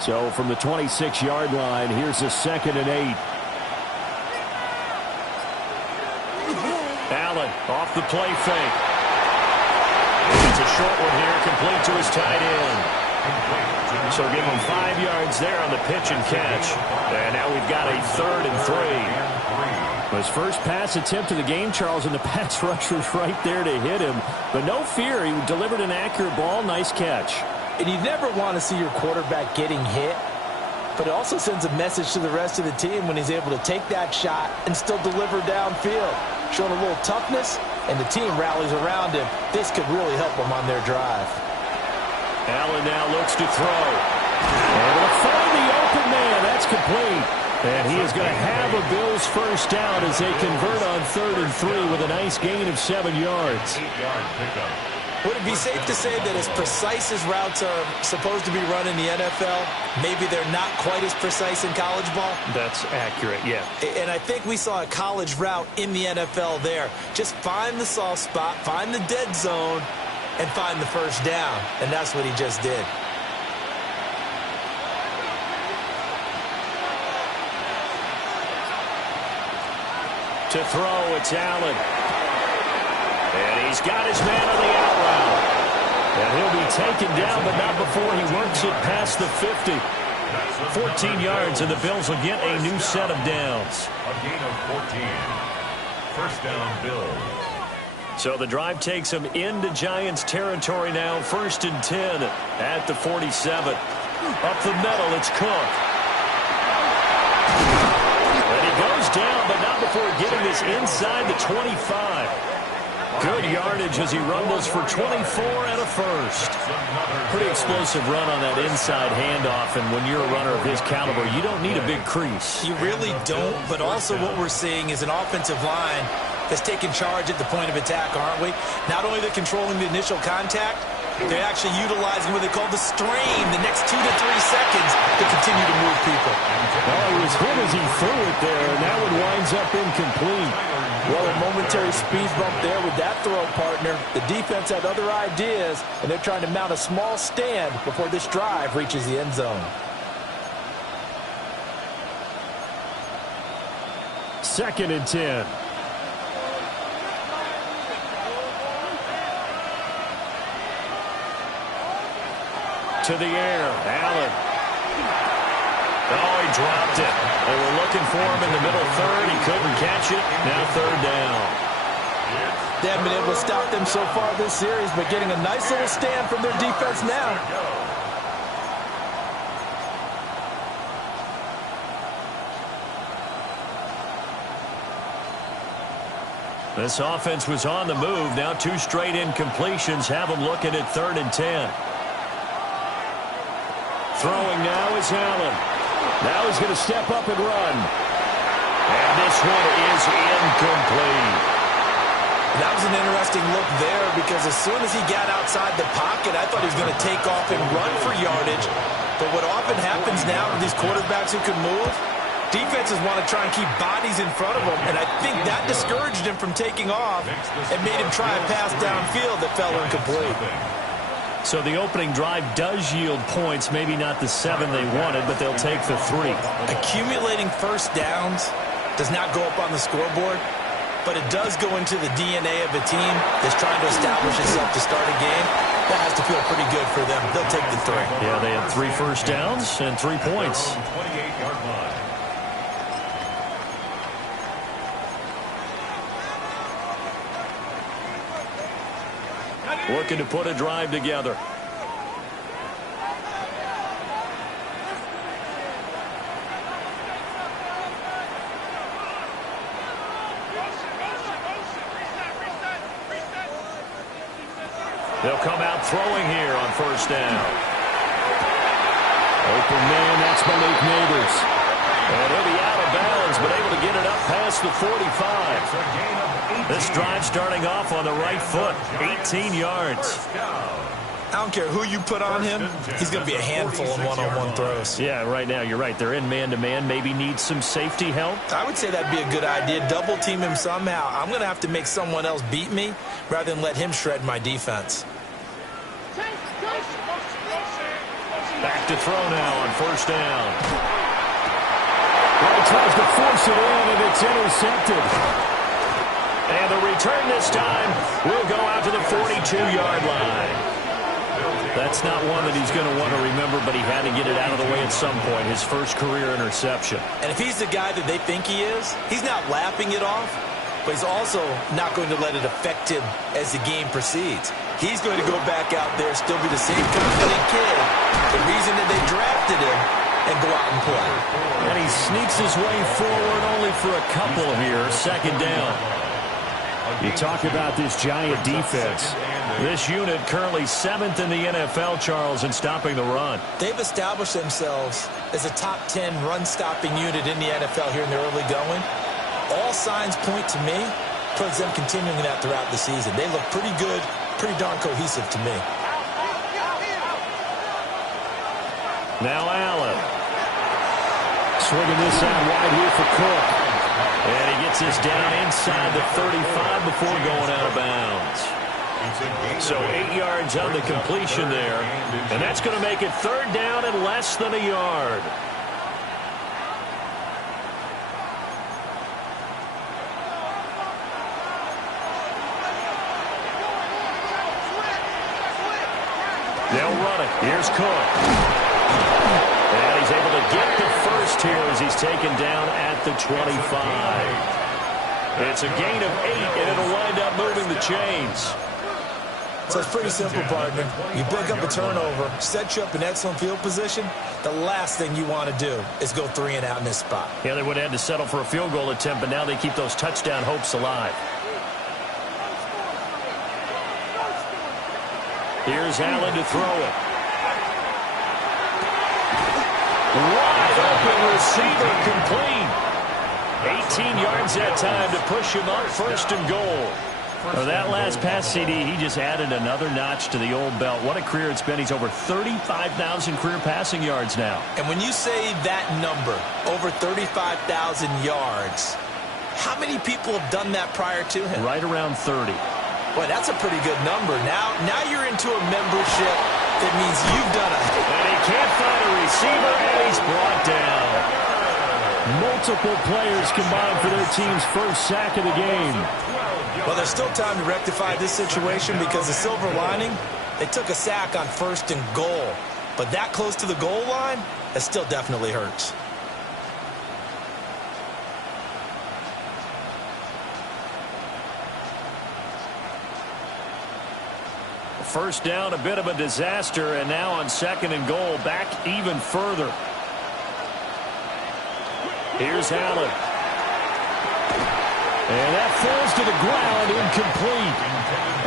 So from the 26-yard line, here's a 2nd and 8. Allen off the play fake. It's a short one here, complete to his tight end. So give him 5 yards there on the pitch and catch. And now we've got a 3rd and 3. His first pass attempt of the game, Charles, and the pass rusher's right there to hit him. But no fear, he delivered an accurate ball. Nice catch. And you never want to see your quarterback getting hit. But it also sends a message to the rest of the team when he's able to take that shot and still deliver downfield. Showing a little toughness, and the team rallies around him. This could really help them on their drive. Allen now looks to throw. Able to find the open man. That's complete. And he is going to have a Bills first down as they convert on 3rd and 3 with a nice gain of 7 yards. Would it be safe to say that as precise as routes are supposed to be run in the NFL, maybe they're not quite as precise in college ball? That's accurate, yeah. And I think we saw a college route in the NFL there. Just find the soft spot, find the dead zone, and find the first down. And that's what he just did. To throw, it's Allen. And he's got his man on the out route. And he'll be taken down, but not before he works it past the 50. 14 yards, and the Bills will get a new set of downs. A gain of 14. First down, Bills. So the drive takes him into Giants territory now. 1st and 10 at the 47. Up the middle, it's Cook. And he goes down, but not before getting this inside the 25. Good yardage as he rumbles for 24 and a first. Pretty explosive run on that inside handoff, and when you're a runner of his caliber, you don't need a big crease. You really don't, but also what we're seeing is an offensive line that's taking charge at the point of attack, aren't we? Not only they're controlling the initial contact, they're actually utilizing what they call the strain, the next 2 to 3 seconds to continue to move people. Well, it was him as he threw it there, and that one winds up incomplete. Well, a momentary speed bump there with that throw partner. The defense had other ideas, and they're trying to mount a small stand before this drive reaches the end zone. 2nd and 10. To the air, Allen. Oh, he dropped it. They were looking for him in the middle 3rd. He couldn't catch it. Now 3rd down. They haven't been able to stop them so far this series, but getting a nice little stand from their defense now. This offense was on the move. Now 2 straight incompletions have them looking at 3rd and 10. Throwing now is Allen. Now he's going to step up and run. And this one is incomplete. That was an interesting look there because as soon as he got outside the pocket, I thought he was going to take off and run for yardage. But what often happens now with these quarterbacks who can move, defenses want to try and keep bodies in front of them. And I think that discouraged him from taking off and made him try a pass downfield that fell incomplete. So the opening drive does yield points, maybe not the 7 they wanted, but they'll take the 3. Accumulating first downs does not go up on the scoreboard, but it does go into the DNA of a team that's trying to establish itself to start a game. That has to feel pretty good for them. They'll take the 3. Yeah, they had 3 first downs and 3 points. 28-yard line. Looking to put a drive together. They'll come out throwing here on first down. Open man, that's Malik Neighbors. And he'll be out of bounds, but able to get it up past the 45. This drive starting off on the right foot, 18 yards. I don't care who you put on him, he's going to be a handful in one-on-one throws. Yeah, right now, you're right. They're in man-to-man, maybe need some safety help. I would say that'd be a good idea. Double team him somehow. I'm going to have to make someone else beat me rather than let him shred my defense. Back to throw now on first down. Well, he tries to force it in, and it's intercepted. And the return this time will go out to the 42-yard line. That's not one that he's going to want to remember, but he had to get it out of the way at some point, his first career interception. And if he's the guy that they think he is, he's not laughing it off, but he's also not going to let it affect him as the game proceeds. He's going to go back out there, still be the same confident kid, the reason that they drafted him, and go out and play. And he sneaks his way forward only for a couple here, second down. You talk about this giant defense. This unit currently 7th in the NFL, Charles, in stopping the run. They've established themselves as a top 10 run-stopping unit in the NFL here in the early going. All signs point to me towards them continuing that throughout the season. They look pretty good, pretty darn cohesive to me. Now Allen. Swinging this out wide here for Cook. And he gets this down inside the 35 before going out of bounds. So 8 yards on the completion there. And that's going to make it third down and less than a yard. They'll run it. Here's Cook. And he's able to get the first here as he's taken down at the 25. It's a gain of 8, and it'll wind up moving the chains. So it's pretty simple, partner. You pick up a turnover, set you up in excellent field position. The last thing you want to do is go 3 and out in this spot. Yeah, they would have had to settle for a field goal attempt, but now they keep those touchdown hopes alive. Here's Allen to throw it. Wide open receiver complete. 18 yards that time to push him up first and goal. For that last pass, CD, he just added another notch to the old belt. What a career it's been. He's over 35,000 career passing yards now. And when you say that number, over 35,000 yards, how many people have done that prior to him? Right around 30. Boy, that's a pretty good number. Now you're into a membership that means you've done it. And he can't find a receiver, and he's brought down. Multiple players combined for their team's first sack of the game. Well, there's still time to rectify this situation because the silver lining, they took a sack on first and goal. But that close to the goal line, that still definitely hurts. First down, a bit of a disaster, and now on second and goal, back even further. Here's Allen. And that falls to the ground, incomplete.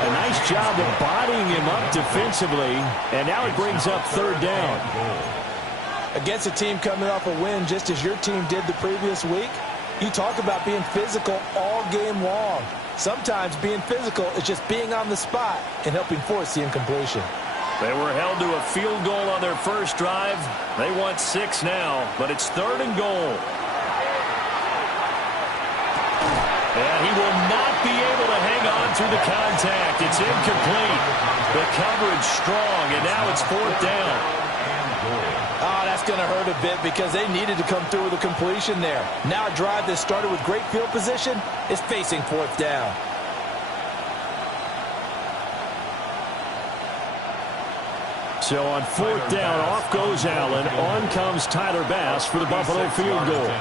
A nice job of bodying him up defensively, and now it brings up third down. Against a team coming off a win just as your team did the previous week, you talk about being physical all game long. Sometimes being physical is just being on the spot and helping force the incompletion. They were held to a field goal on their first drive. They want 6 now, but it's third and goal. And he will not be able to hang on through the contact. It's incomplete. The coverage strong, and now it's fourth down. Oh, that's going to hurt a bit because they needed to come through with a completion there. Now a drive that started with great field position is facing fourth down. So on fourth down, off goes Allen. On comes Tyler Bass for the Buffalo field goal.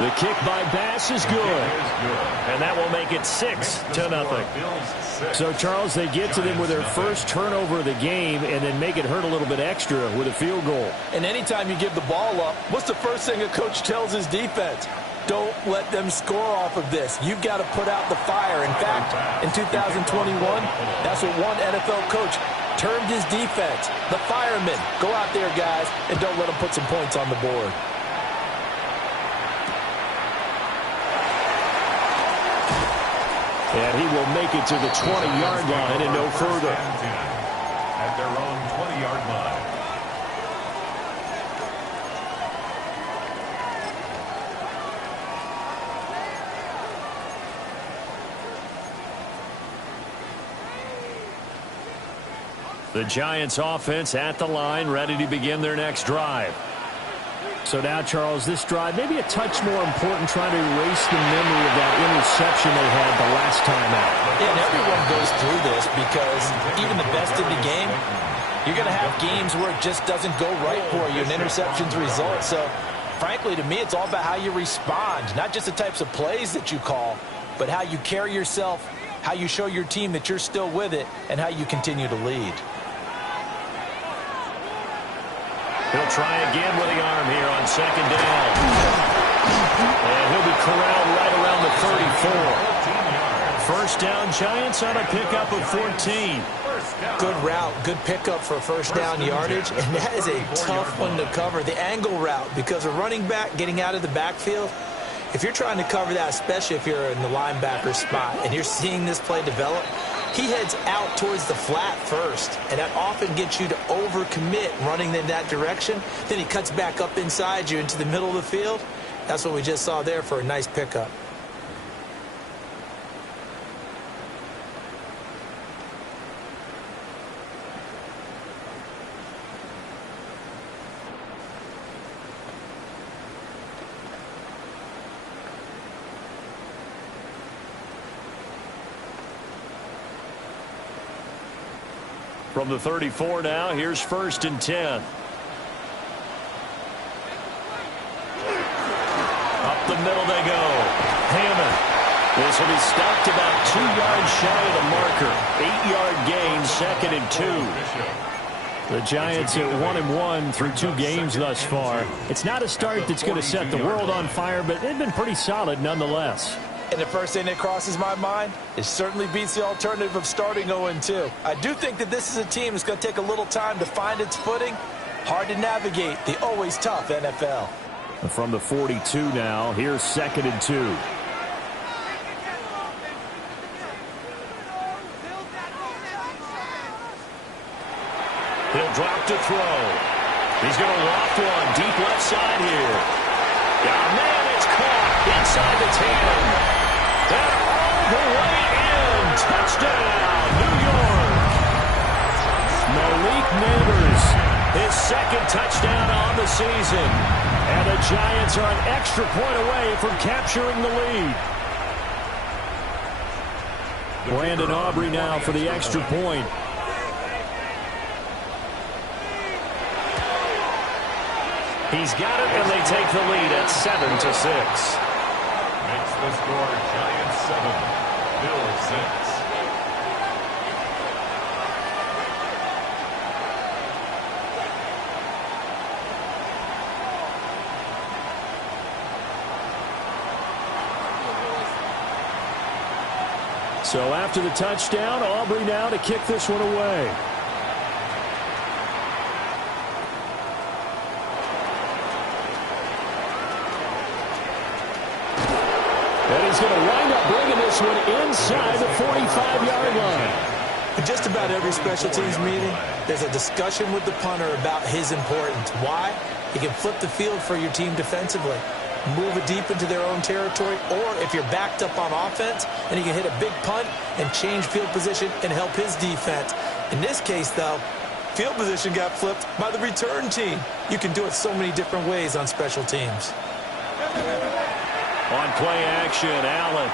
The kick by Bass is good. And that will make it 6-0. So, Charles, they get to them with their first turnover of the game and then make it hurt a little bit extra with a field goal. And anytime you give the ball up, what's the first thing a coach tells his defense? Don't let them score off of this. You've got to put out the fire. In fact, in 2021, that's what one NFL coach termed his defense. The firemen. Go out there, guys, and don't let them put some points on the board. And he will make it to the 20-yard line and no further. At their own 20-yard line. The Giants offense at the line, ready to begin their next drive. So now, Charles, this drive maybe a touch more important, trying to erase the memory of that interception they had the last time out. Yeah, and everyone goes through this because even the best in the game, you're going to have games where it just doesn't go right for you, and interceptions result. So, frankly, to me, it's all about how you respond, not just the types of plays that you call, but how you carry yourself, how you show your team that you're still with it, and how you continue to lead. He'll try again with the arm here on second down. And he'll be corralled right around the 34. First down, Giants on a pickup of 14. Good route, good pickup for first down yardage, and that is a tough one to cover. The angle route, because a running back getting out of the backfield, if you're trying to cover that, especially if you're in the linebacker spot, and you're seeing this play develop, he heads out towards the flat first, and that often gets you to overcommit running in that direction. Then he cuts back up inside you into the middle of the field. That's what we just saw there for a nice pickup. From the 34 now, here's first and 10. Up the middle they go. Hammond. This will be stopped about 2 yards shy of the marker. 8-yard gain, second and 2. The Giants at 1-1 through 2 games thus far. It's not a start that's going to set the world on fire, but they've been pretty solid nonetheless. And the first thing that crosses my mind, it certainly beats the alternative of starting 0-2. I do think that this is a team that's going to take a little time to find its footing. Hard to navigate the always tough NFL. And from the 42 now, here's second and 2. He'll drop to throw. He's going to loft one deep left side here. Yeah, man, it's caught inside the 10. And all the way in. Touchdown, New York. Malik Neighbors, His second touchdown on the season. and the Giants are an extra point away from capturing the lead. Brandon Aubrey now for the extra point. He's got it, and they take the lead at 7-6. Makes the score Giants 7, Bills 6. So after the touchdown, Aubrey now to kick this one away. And he's going to wind up bringing this one inside the 45-yard line. In just about every special teams meeting, there's a discussion with the punter about his importance. Why? He can flip the field for your team defensively, move it deep into their own territory, or if you're backed up on offense, and he can hit a big punt and change field position and help his defense. In this case, though, field position got flipped by the return team. You can do it so many different ways on special teams. On play action, Allen.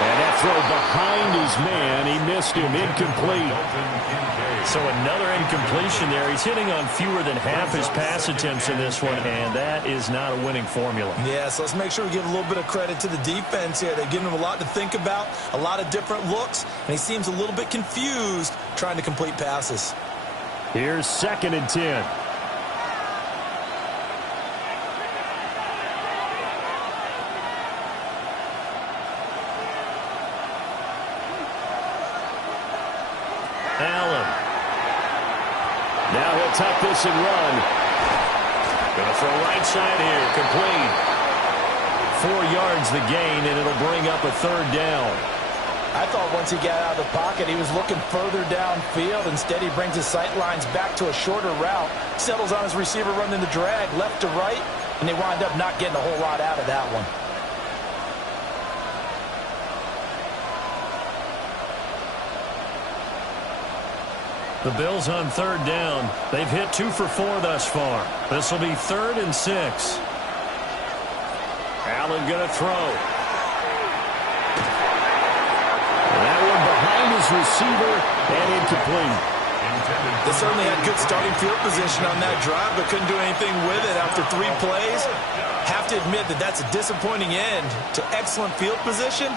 And that throw behind his man. He missed him, incomplete. So another incompletion there. He's hitting on fewer than half his pass attempts in this one, and that is not a winning formula. Yeah, so let's make sure we give a little bit of credit to the defense here. They're giving him a lot to think about, a lot of different looks, and he seems a little bit confused trying to complete passes. Here's second and 10. Allen. Now he'll tuck this and run. Gonna throw right side here, complete. 4 yards the gain, and it'll bring up a third down. I thought once he got out of the pocket, he was looking further downfield. Instead, he brings his sight lines back to a shorter route, settles on his receiver running the drag left to right, and they wind up not getting a whole lot out of that one. The Bills on third down. They've hit 2 for 4 thus far. This will be 3rd and 6. Allen going to throw. That one behind his receiver and incomplete. They certainly had good starting field position on that drive, but couldn't do anything with it after 3 plays. Have to admit that that's a disappointing end to excellent field position.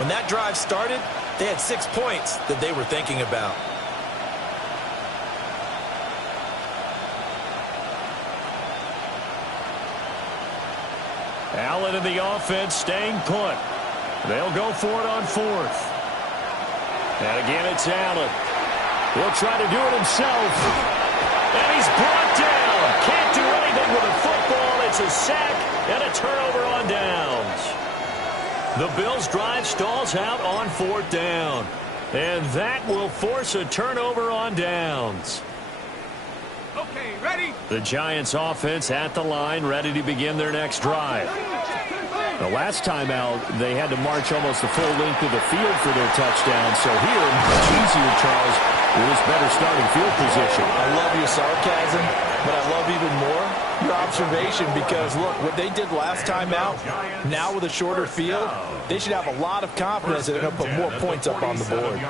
When that drive started, they had 6 points that they were thinking about. Allen in the offense staying put. They'll go for it on 4th. And again, it's Allen. He'll try to do it himself. And he's brought down. Can't do anything with a football. It's a sack and a turnover on downs. The Bills' drive stalls out on 4th down. And that will force a turnover on downs. Okay, ready? The Giants offense at the line, ready to begin their next drive. The last time out, they had to march almost the full length of the field for their touchdown. So here, much easier, Charles, with this better starting field position. I love your sarcasm, but I love even more your observation because, look, what they did last time out, now with a shorter field, they should have a lot of confidence that they're going to put more points up on the board.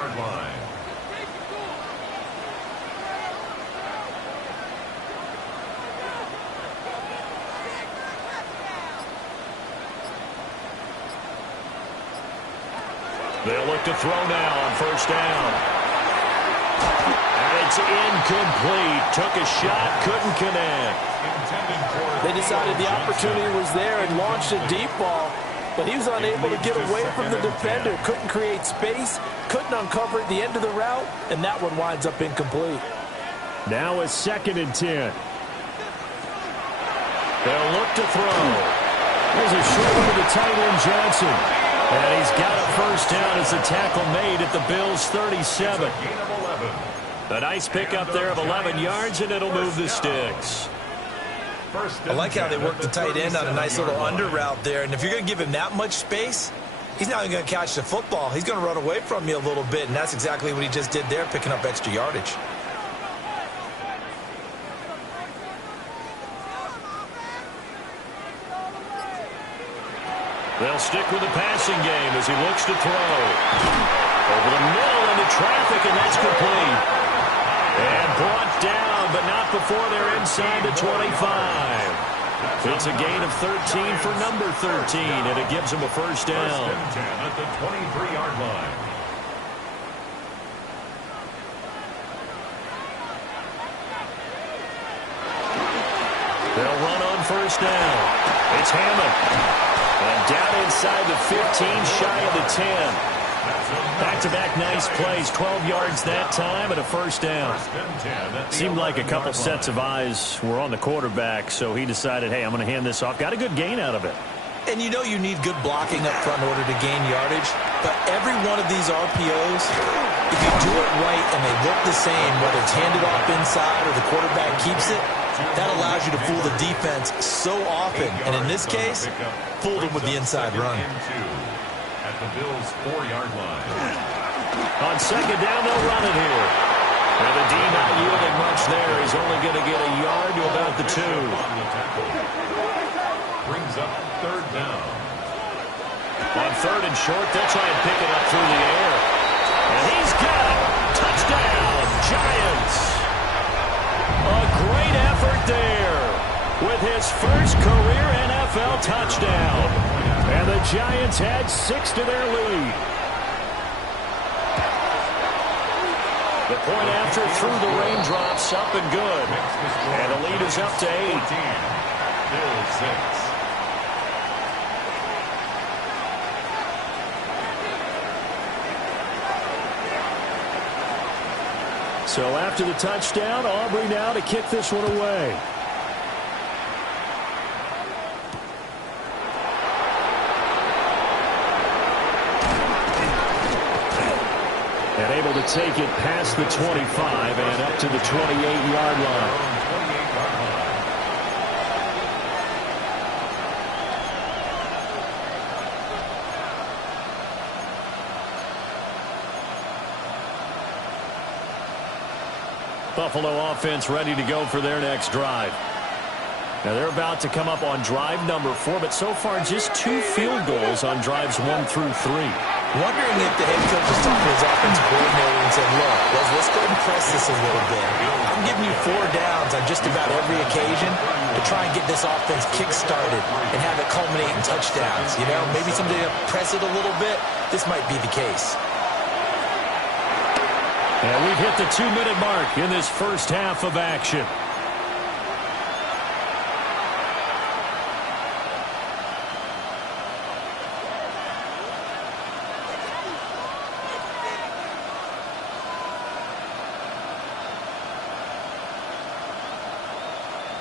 They'll look to throw now on 1st down. And it's incomplete. Took a shot, couldn't connect. They decided the opportunity was there and launched a deep ball, but he was unable to get away from the defender. Couldn't create space, couldn't uncover at the end of the route, and that one winds up incomplete. Now a 2nd and 10. They'll look to throw. There's a short one to the tight end, Johnson. And he's got a 1st down as the tackle made at the Bills' 37. A nice pickup there of 11 yards, and it'll move the sticks. I like how they work the tight end on a nice little under route there. And if you're going to give him that much space, he's not even going to catch the football. He's going to run away from you a little bit, and that's exactly what he just did there, picking up extra yardage. They'll stick with the passing game as he looks to throw. Over the middle into traffic, and that's complete. And brought down, but not before they're inside the 25. It's a gain of 13 for number 13, and it gives him a 1st down. 1st and 10 at the 23-yard line. They'll run on 1st down. It's Hammond. And down inside the 15, shy of the 10. Back-to-back nice plays, 12 yards that time and a 1st down. Seemed like a couple sets of eyes were on the quarterback, so he decided, hey, I'm going to hand this off. Got a good gain out of it. And you know you need good blocking up front in order to gain yardage, but every one of these RPOs, if you do it right and they look the same, whether it's handed off inside or the quarterback keeps it, that allows you to fool the defense so often. And in this case, fooled them with the inside run. At the Bills' 4-yard line. On 2nd down, they'll run it here. And the D not yielding much there. He's only going to get a yard to about the 2. Brings up 3rd down. On 3rd and short, they'll try and pick it up through the air. And he's got it. Touchdown, Giants. A great effort there with his first career NFL touchdown. And the Giants add 6 to their lead. The point after through the raindrops, up and good. And the lead is up to 8. Bills 6. So after the touchdown, Aubrey now to kick this one away. And able to take it past the 25 and up to the 28-yard line. Buffalo offense ready to go for their next drive. Now they're about to come up on drive number 4, but so far just 2 field goals on drives 1 through 3. Wondering if the head coach is talking to his offensive coordinator and said, look, let's go and press this a little bit. I'm giving you 4 downs on just about every occasion to try and get this offense kick-started and have it culminate in touchdowns. You know, maybe somebody to press it a little bit. This might be the case. And we've hit the 2-minute mark in this first half of action.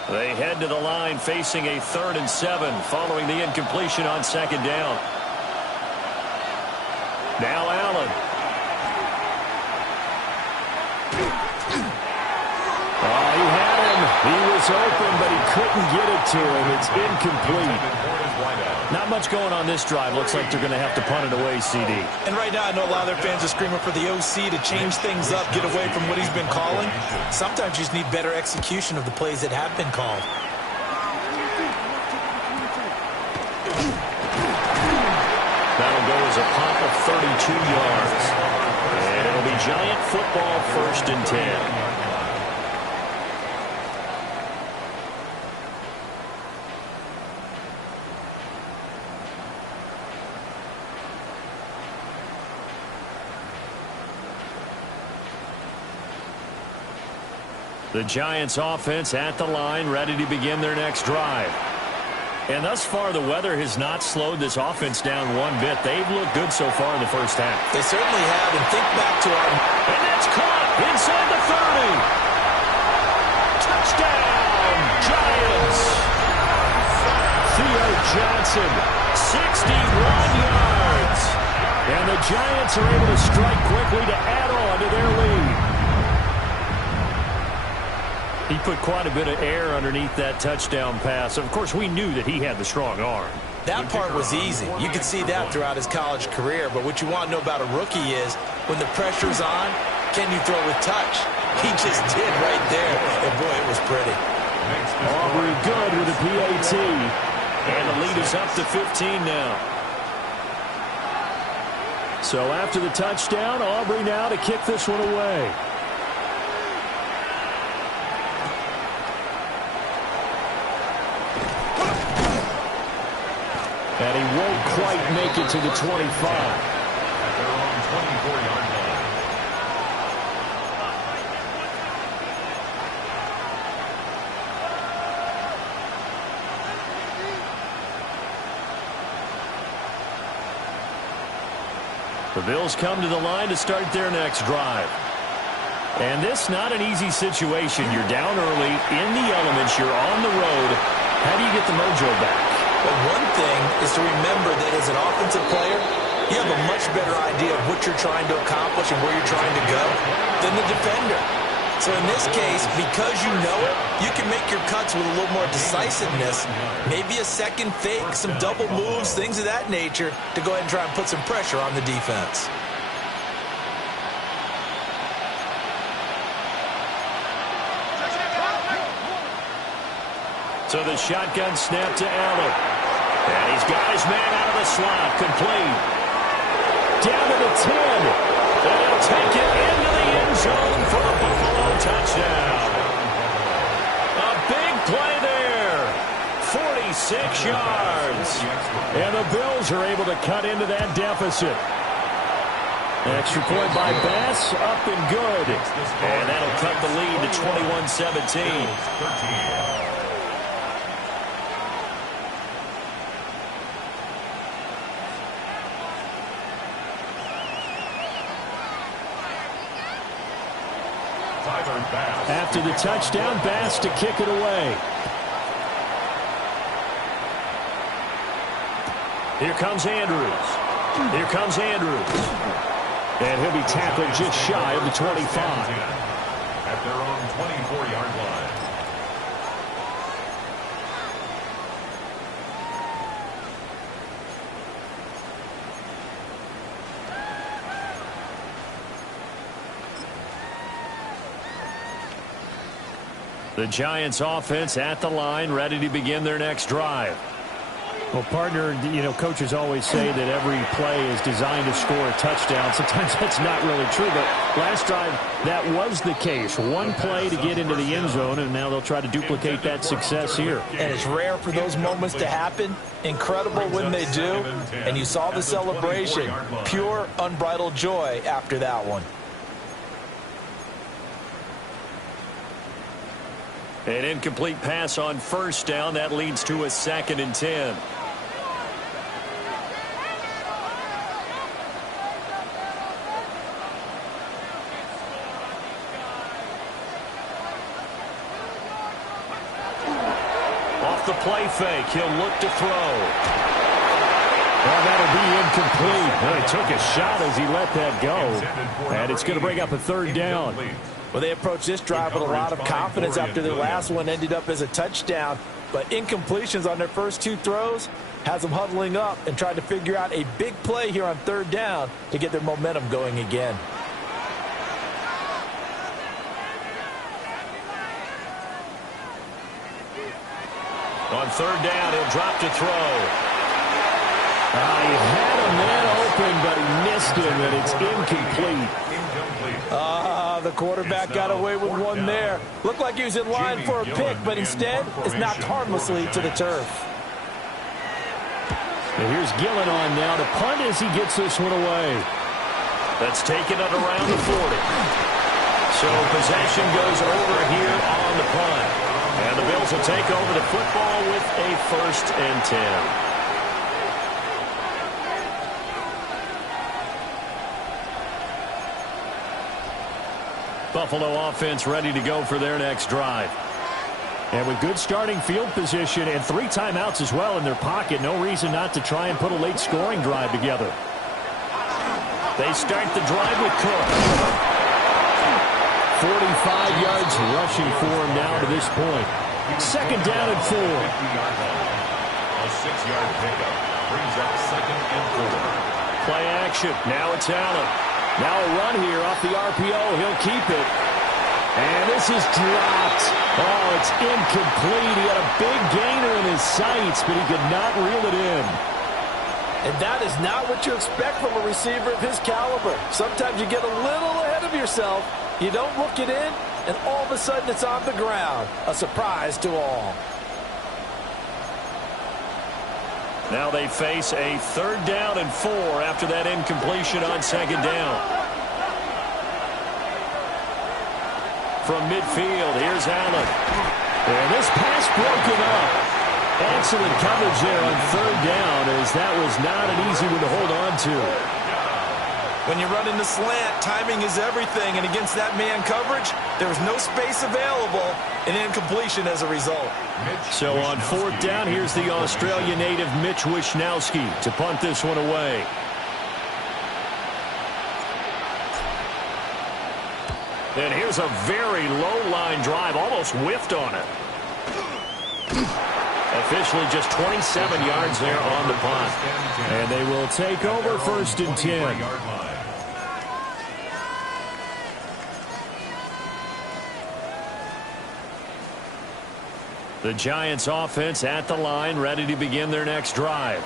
They head to the line facing a 3rd and 7 following the incompletion on 2nd down. Now Allen. Oh, he had him. He was open, but he couldn't get it to him. It's incomplete. Not much going on this drive. Looks like they're going to have to punt it away, CD. And right now, I know a lot of their fans are screaming for the OC to change things up, get away from what he's been calling. Sometimes you just need better execution of the plays that have been called. That'll go as a pop of 32 yards. And it'll be Giant football, 1st and 10. The Giants offense at the line, ready to begin their next drive. And thus far, the weather has not slowed this offense down one bit. They've looked good so far in the first half. They certainly have, and think back to our... And that's caught inside the 30. Touchdown, Giants. Theo Johnson, 61 yards. And the Giants are able to strike quickly to add on to their lead. He put quite a bit of air underneath that touchdown pass. Of course, we knew that he had the strong arm. That part was easy. You could see that throughout his college career. But what you want to know about a rookie is when the pressure's on, can you throw with touch? He just did right there. And, boy, it was pretty. Aubrey good with a PAT. And the lead is up to 15 now. So after the touchdown, Aubrey now to kick this one away. And he won't quite make it to the 25. At their own 24-yard line. The Bills come to the line to start their next drive. And this not an easy situation. You're down early, in the elements, you're on the road. How do you get the mojo back? But one thing is to remember that as an offensive player, you have a much better idea of what you're trying to accomplish and where you're trying to go than the defender. So in this case, because you know it, you can make your cuts with a little more decisiveness, maybe a second fake, some double moves, things of that nature, to go ahead and try and put some pressure on the defense. So the shotgun snap to Allen. And he's got his man out of the slot, complete. Down to the 10. And he'll take it into the end zone for the Buffalo touchdown. A big play there. 46 yards. And the Bills are able to cut into that deficit. Extra point by Bass, up and good. And that'll cut the lead to 21-17. After the touchdown, Bass to kick it away. Here comes Andrews. Here comes Andrews. And he'll be tackled just shy of the 25. At their own 24-yard line. The Giants offense at the line, ready to begin their next drive. Well, partner, coaches always say that every play is designed to score a touchdown. Sometimes that's not really true, but last drive, that was the case. One play to get into the end zone, and now they'll try to duplicate that success here. And it's rare for those moments to happen. Incredible when they do. And you saw the celebration. Pure, unbridled joy after that one. An incomplete pass on first down. That leads to a 2nd and 10. Off the play fake, he'll look to throw. Well, that'll be incomplete. Well, he took a shot as he let that go. And it's going to bring up a 3rd down. Well, they approached this drive with a lot of confidence after their last one ended up as a touchdown. But incompletions on their first 2 throws has them huddling up and trying to figure out a big play here on 3rd down to get their momentum going again. On 3rd down, he'll drop to throw. He had a man open, but he missed him, and it's incomplete. The quarterback got away with one there. Looked like he was in line for a pick, but instead is knocked harmlessly to the turf. And here's Gillen on now to punt as he gets this one away. That's taken at around the 40. So possession goes over here on the punt. And the Bills will take over the football with a 1st and 10. Buffalo offense ready to go for their next drive. And with good starting field position and 3 timeouts as well in their pocket, no reason not to try and put a late scoring drive together. They start the drive with Cook. 45 yards rushing for him now to this point. 2nd down and 4. A 6-yard pickup brings up 2nd and 4. Play action. Now it's Allen. Now a run here off the RPO. He'll keep it. And this is dropped. Oh, it's incomplete. He had a big gainer in his sights, but he could not reel it in. And that is not what you expect from a receiver of his caliber. Sometimes you get a little ahead of yourself. You don't look it in, and all of a sudden it's on the ground. A surprise to all. Now they face a 3rd down and 4 after that incompletion on 2nd down. From midfield, here's Allen. And this pass broken up. Excellent coverage there on 3rd down, as that was not an easy one to hold on to. When you run into slant, timing is everything, and against that man coverage, there was no space available, and incompletion as a result. So on 4th down, here's the Australia native Mitch Wishnowsky to punt this one away. And here's a very low-line drive, almost whiffed on it. Officially just 27 yards there on the punt. And they will take over 1st and 10. The Giants offense at the line, ready to begin their next drive.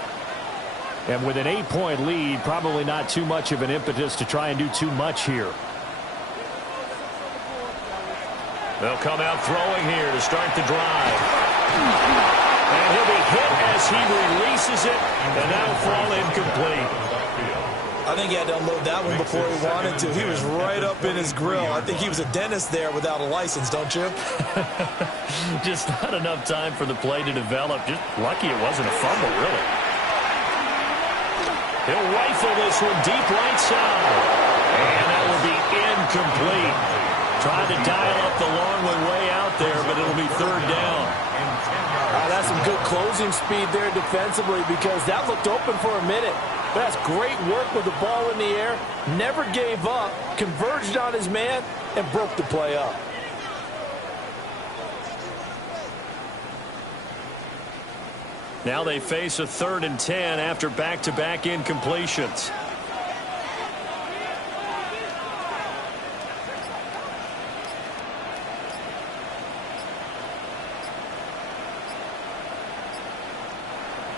And with an 8-point lead, probably not too much of an impetus to try and do too much here. They'll come out throwing here to start the drive. And he'll be hit as he releases it, and that'll fall incomplete. I think he had to unload that one before he wanted to. He was right up in his grill. I think he was a dentist there without a license, don't you? Just not enough time for the play to develop. Just lucky it wasn't a fumble, really. He'll rifle this one deep right side. And that will be incomplete. Tried to dial up the long one way out there, but it'll be 3rd down. That's some good closing speed there defensively, because that looked open for a minute. That's great work with the ball in the air. Never gave up, converged on his man, and broke the play up. Now they face a 3rd and 10 after back-to-back incompletions.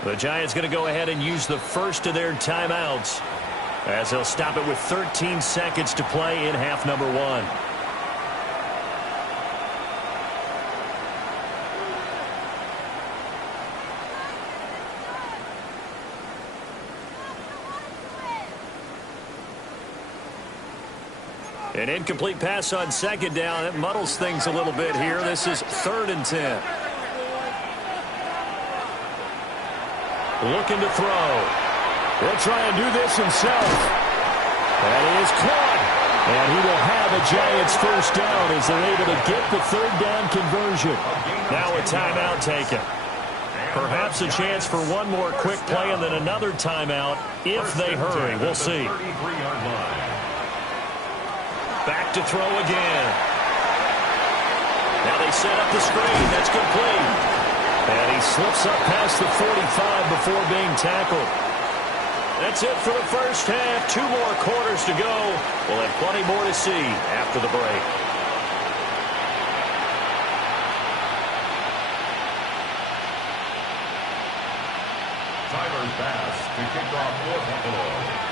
The Giants going to go ahead and use the first of their timeouts as they'll stop it with 13 seconds to play in half number 1. An incomplete pass on second down. It muddles things a little bit here. This is 3rd and 10. Looking to throw. He'll try and do this himself. That is caught. And he will have a Giants first down as they're able to get the 3rd down conversion. Now a timeout taken. Perhaps a chance for one more quick play and then another timeout if they hurry. We'll see. Back to throw again. Now they set up the screen. That's complete. And he slips up past the 45 before being tackled. That's it for the first half. 2 more quarters to go. We'll have plenty more to see after the break. Tyler Bass to kick off for Buffalo.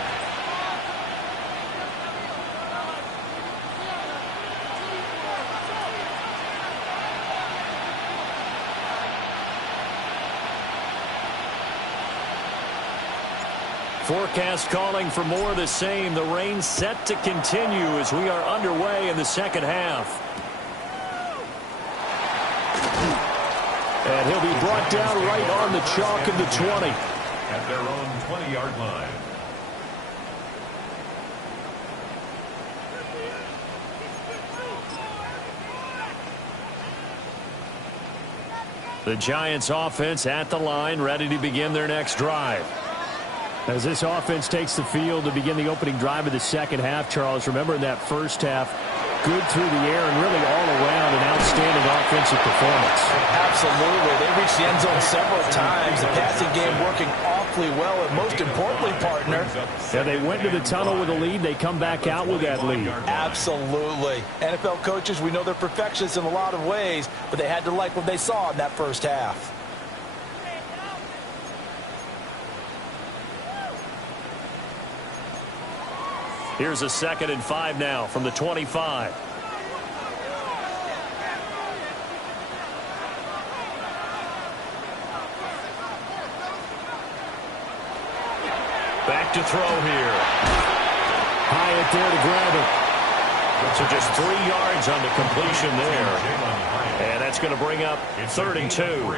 Forecast calling for more of the same. The rain set to continue as we are underway in the second half. And he'll be brought down right on the chalk of the 20. At their own 20-yard line. The Giants offense at the line, ready to begin their next drive. As this offense takes the field to begin the opening drive of the second half, Charles, remember in that first half, good through the air and really all around an outstanding offensive performance. Absolutely. They reached the end zone several times. The passing game working awfully well, and most importantly, partner. Yeah, they went to the tunnel with a lead. They come back out with that lead. Absolutely. NFL coaches, we know they're perfectionists in a lot of ways, but they had to like what they saw in that first half. Here's a 2nd and 5 now from the 25. Back to throw here. Hyatt there to grab it. So just 3 yards on the completion there. And that's going to bring up 3rd and 2.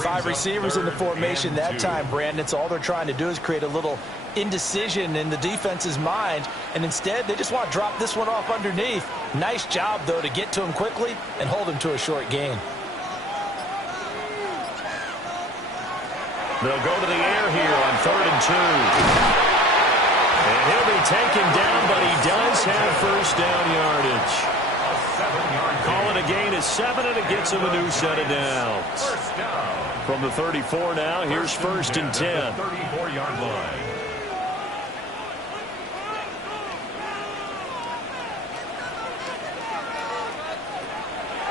5 receivers in the formation that time, Brandon. So all they're trying to do is create a little indecision in the defense's mind, and instead they just want to drop this one off underneath. Nice job, though, to get to him quickly and hold him to a short gain. They'll go to the air here on 3rd and 2. And he'll be taken down, but he does have first down yardage. Call it a gain of 7, and it gets him a new set of downs. From the 34 now, here's 1st and 10. 34-yard line.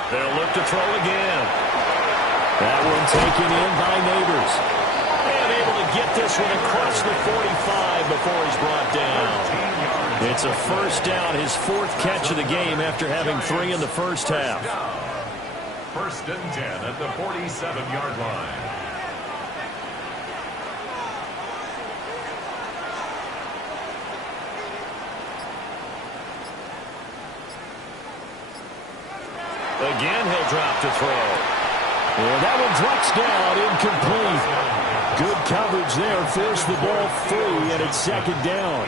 They'll look to throw again. That one taken in by Neighbors. And able to get this one across the 45 before he's brought down. It's a first down, his 4th catch of the game after having 3 in the first half. 1st and 10 at the 47-yard line. Again, he'll drop to throw. And that one drops down, incomplete. Good coverage there, forced the ball free, and it's 2nd down.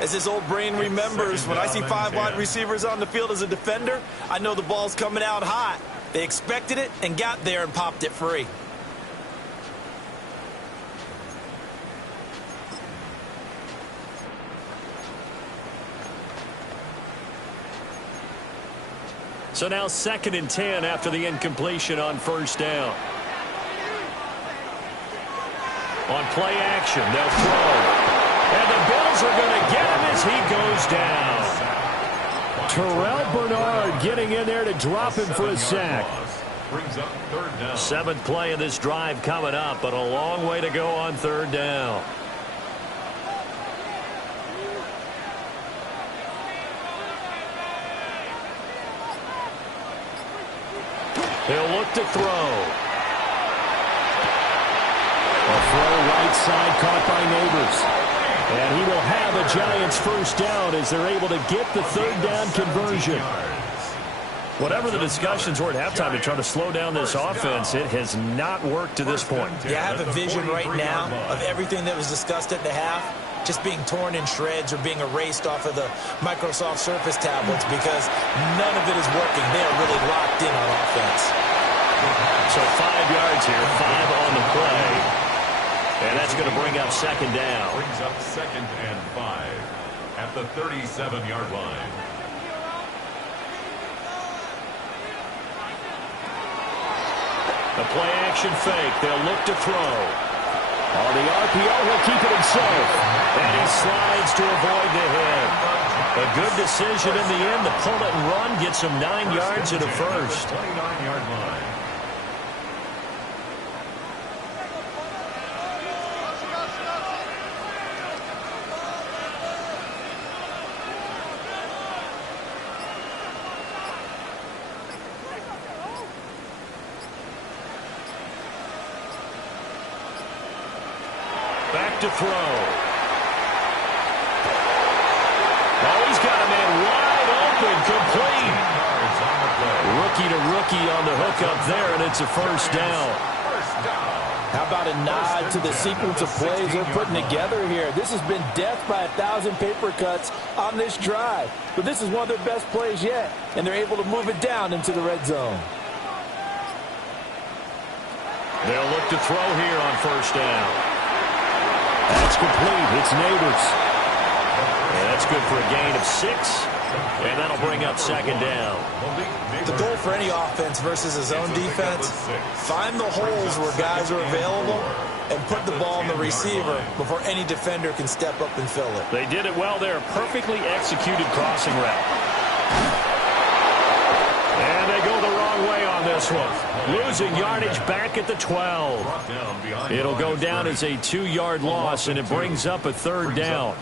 As his old brain remembers, when I see 5 wide receivers on the field as a defender, I know the ball's coming out hot. They expected it and got there and popped it free. So now 2nd and 10 after the incompletion on first down. On play action, they'll throw. And the Bills are going to get him as he goes down. Terrell Bernard getting in there to drop him for a sack. brings up third down. 7th play of this drive coming up, but a long way to go on 3rd down. He'll look to throw. A throw right side caught by Neighbors. And he will have a Giants first down as they're able to get the 3rd down conversion. Whatever the discussions were at halftime to try to slow down this offense, it has not worked to this point. Yeah, I have a vision right now of everything that was discussed at the half just being torn in shreds or being erased off of the Microsoft Surface tablets because none of it is working. They are really locked in on offense. So 5 yards here, 5 on the play. And that's going to bring up 2nd down. Brings up 2nd and 5 at the 37-yard line. The play action fake. They'll look to throw. On the RPO, he'll keep it himself. And he slides to avoid the hit. A good decision in the end to pull it and run. Gets him 9 yards at a first. 29-yard line. Back to throw. Oh, he's got a man wide open, complete. Rookie to rookie on the hook up there, and it's a first down. How about a nod to the sequence of plays they're putting together here? This has been death by 1,000 paper cuts on this drive. But this is one of their best plays yet, and they're able to move it down into the red zone. They'll look to throw here on first down. That's complete. It's Neighbors. And that's good for a gain of 6. And that'll bring up 2nd down. The goal for any offense versus his own defense, find the holes where guys are available and put the ball in the receiver before any defender can step up and fill it. They did it well there. Perfectly executed crossing route. And they go the wrong way on this one. Losing yardage back at the 12. It'll go down as a 2-yard loss, and it brings up a 3rd down.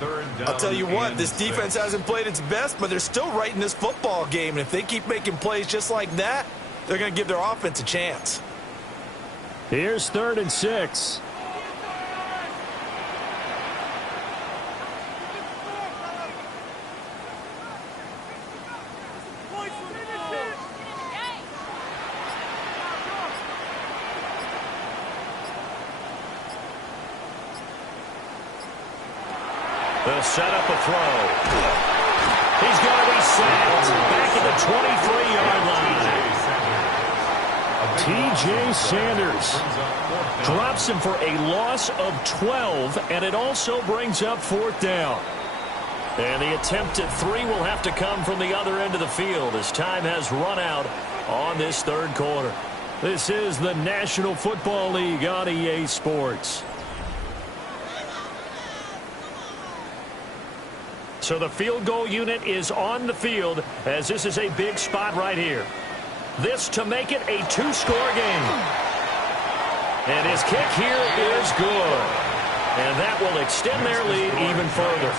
I'll tell you what, this defense hasn't played its best, but they're still right in this football game. And if they keep making plays just like that, they're going to give their offense a chance. Here's 3rd and 6. They'll set up a throw. He's going to be sacked back at the 23-yard line. T.J. Sanders drops him for a loss of 12, and it also brings up 4th down. And the attempt at 3 will have to come from the other end of the field as time has run out on this 3rd quarter. This is the National Football League on EA Sports. So the field goal unit is on the field as this is a big spot right here. This to make it a 2-score game. And his kick here is good. And that will extend their lead even further.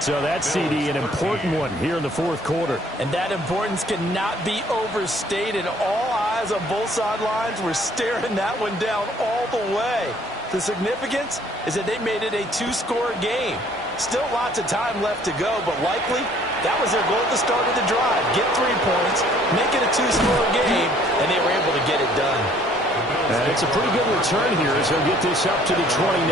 So that's, CD, an important one here in the 4th quarter. And that importance cannot be overstated. All eyes on both sidelines were staring that one down all the way. The significance is that they made it a 2-score game. Still lots of time left to go, but likely that was their goal at the start of the drive. Get 3 points, make it a 2-score game, and they were able to get it done. And it's a pretty good return here as they'll get this up to the 29.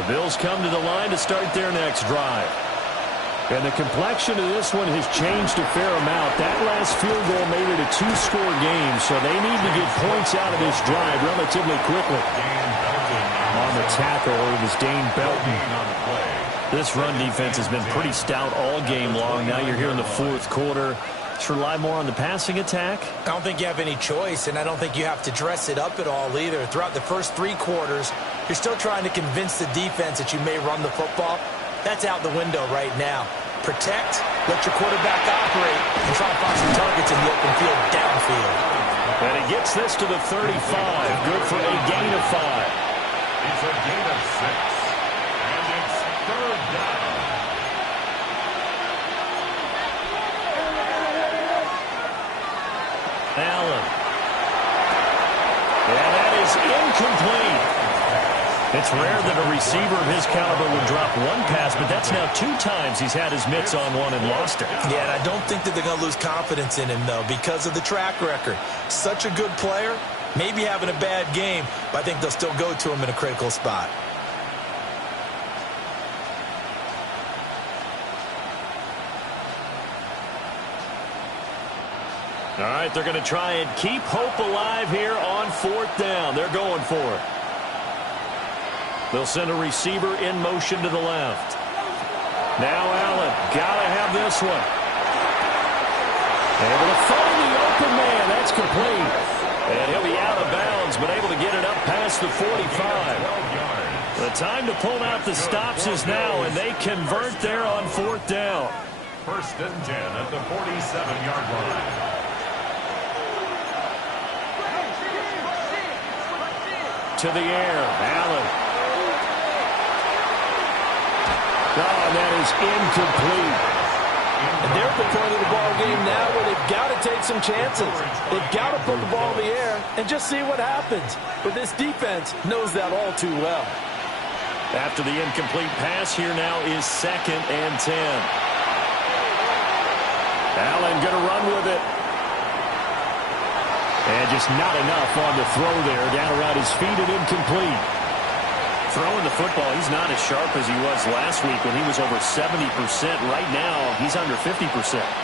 The Bills come to the line to start their next drive. And the complexion of this one has changed a fair amount. That last field goal made it a 2-score game, so they need to get points out of this drive relatively quickly. On the tackle, it was Dane Belton. This run defense has been pretty stout all game long. Now you're here in the 4th quarter. Just rely more on the passing attack? I don't think you have any choice, and I don't think you have to dress it up at all either. Throughout the first 3 quarters, you're still trying to convince the defense that you may run the football. That's out the window right now. Protect, let your quarterback operate, and try to find some targets in the open field downfield. And he gets this to the 35. Good for a gain of 5. It's a gain of 6. And it's 3rd down. Allen. And that is incomplete. It's rare that a receiver of his caliber would drop one pass, but that's now 2 times he's had his mitts on one and lost it. Yeah, and I don't think that they're going to lose confidence in him, though, because of the track record. Such a good player, maybe having a bad game, but I think they'll still go to him in a critical spot. All right, they're going to try and keep hope alive here on 4th down. They're going for it. They'll send a receiver in motion to the left. Now Allen, got to have this one. Able to find the open man. That's complete. And he'll be out of bounds, but able to get it up past the 45. The time to pull out the stops is now, and they convert there on 4th down. 1st and 10 at the 47-yard line. To the air, Allen. Oh, that is incomplete. And they're at the point of the ball game now where they've got to take some chances. They've got to put the ball in the air and just see what happens. But this defense knows that all too well. After the incomplete pass, here now is 2nd and 10. Allen going to run with it. And just not enough on the throw there. Down around his feet and incomplete. Throwing the football, he's not as sharp as he was last week when he was over 70%. Right now, he's under 50%.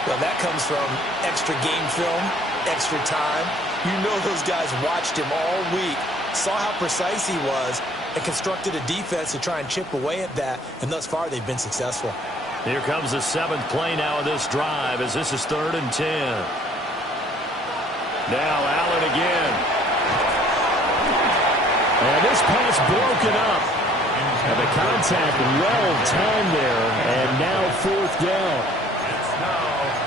Well, that comes from extra game film, extra time. You know those guys watched him all week, saw how precise he was, and constructed a defense to try and chip away at that, and thus far they've been successful. Here comes the 7th play now of this drive as this is 3rd and 10. Now Allen again. And this pass broken up. And the contact well-timed there. And now 4th down.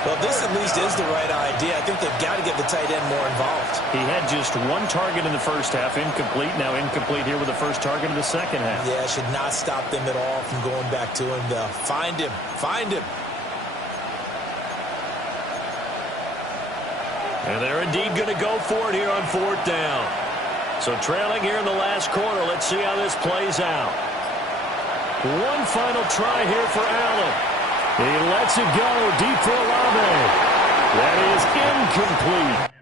Well, this at least is the right idea. I think they've got to get the tight end more involved. He had just 1 target in the first half, incomplete. Now incomplete here with the first target in the second half. Yeah, it should not stop them at all from going back to him. Find him. Find him. And they're indeed going to go for it here on 4th down. So trailing here in the last quarter. Let's see how this plays out. One final try here for Allen. He lets it go deep for Olave. That is incomplete.